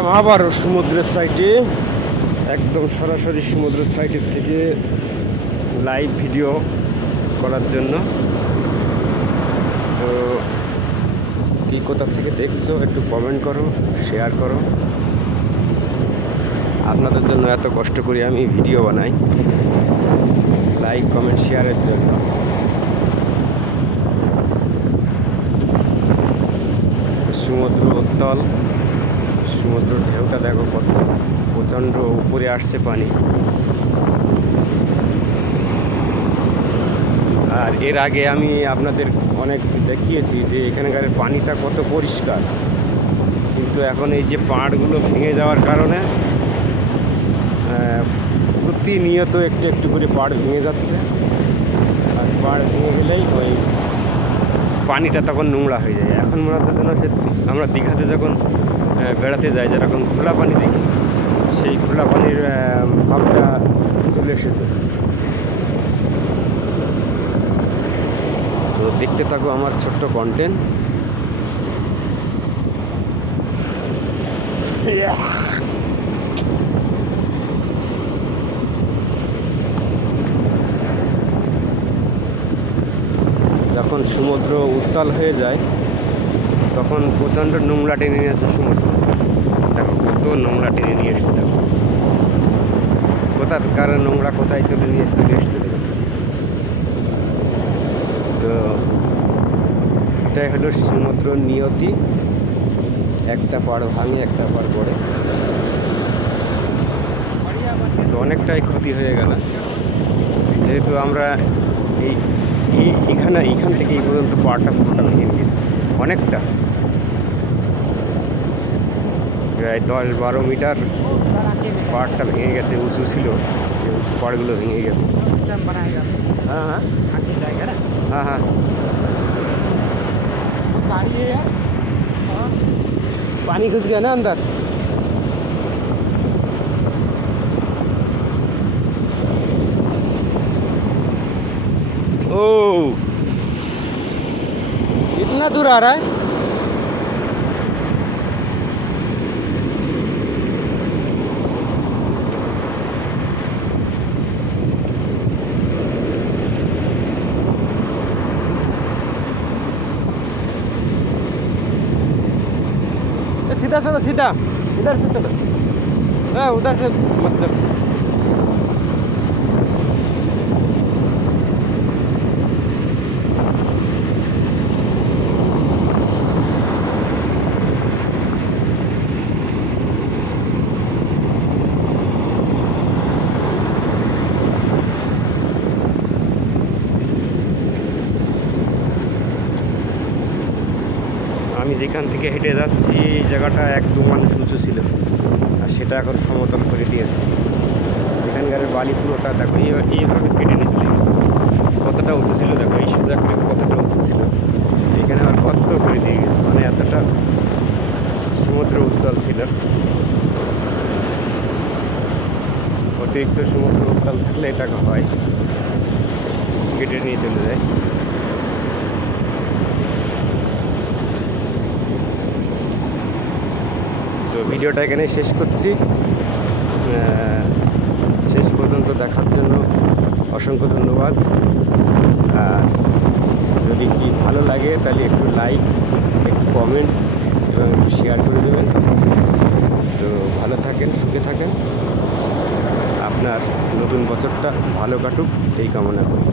আবারও সমুদ্রের সাইডে, একদম সরাসরি সমুদ্রের সাইডের থেকে লাইভ ভিডিও করার জন্য। তো কি কোথা থেকে দেখছো একটু কমেন্ট করো, শেয়ার করো। আপনাদের জন্য এত কষ্ট করি আমি ভিডিও বানাই, লাইক কমেন্ট শেয়ারের জন্য। সমুদ্র উত্তাল, সমুদ্র ঢেউটা দেখো কত প্রচণ্ড উপরে আসছে পানি। আর এর আগে আমি আপনাদের অনেক দেখিয়েছি যে এখানকার পানিটা কত পরিষ্কার, কিন্তু এখন এই যে পাড়গুলো ভেঙে যাওয়ার কারণে প্রতিনিয়ত একটু একটু করে পাড় ভেঙে যাচ্ছে। আর পাড় ভেঙে গেলেই ওই পানিটা তখন নোংরা হয়ে যায়। এখন মনে হচ্ছে যেন আমরা দীঘাতে যখন বেড়াতে যাই, যেরকম খোলা পানি দেখি, সেই খোলা পানির ভাবটা চলে এসেছে। তো দেখতে থাকো আমার ছোট্ট কন্টেন্ট। যখন সমুদ্র উত্তাল হয়ে যায় তখন প্রচণ্ড নোংরা টেনে নিয়ে আসে সমুদ্র। দেখো কত নোংরা টেনে নিয়ে এসছে, দেখো কোথাকার নোংরা কোথায় চলে এসছে দেখো। তো এটাই হলো সমুদ্র নিয়তি, একটা পাড় ভাঙে একটা পাড় পড়ে। তো অনেকটাই ক্ষতি হয়ে গেল, যেহেতু আমরা এইখান থেকে এই পর্যন্ত পাড়টা পুরোটা ভেঙে গেছে অনেকটা, প্রায় 10-12 মিটার পাড়টা ভেঙে গেছে। উঁচু ছিল, উঁচু পাড়গুলো ভেঙে গেছে। হ্যাঁ হ্যাঁ হ্যাঁ হ্যাঁ पानी घुस गया ना अंदर। ओ इतना दूर आ रहा है। सीधा चलो, सीधा इधर से चलो। हाँ उधर से मत चलो। আমি যেখান থেকে হেঁটে যাচ্ছি এই জায়গাটা 1-2 মানুষ উঁচু ছিল, আর সেটা এখন সমতল করে দিয়েছে। এখানকার বালি পুরোটা দেখো এইভাবে কেটে নিয়ে চলে গেছে। কতটা উঁচু ছিল দেখো, এই সোজা করে কতটা উঁচু ছিল, এখানে আবার কত করে দিয়ে গেছে। মানে এতটা সমুদ্র উত্তাল ছিল। অতিরিক্ত সমুদ্র উত্তাল থাকলে এটা হয়, কেটে নিয়ে চলে যায়। তো ভিডিওটা এখানে শেষ করছি। শেষ পর্যন্ত দেখার জন্য অসংখ্য ধন্যবাদ। আর যদি কি ভালো লাগে তাহলে একটু লাইক, একটু কমেন্ট এবং একটু শেয়ার করে দেবেন। তো ভালো থাকেন, সুখে থাকেন, আপনার নতুন বছরটা ভালো কাটুক এই কামনা করি।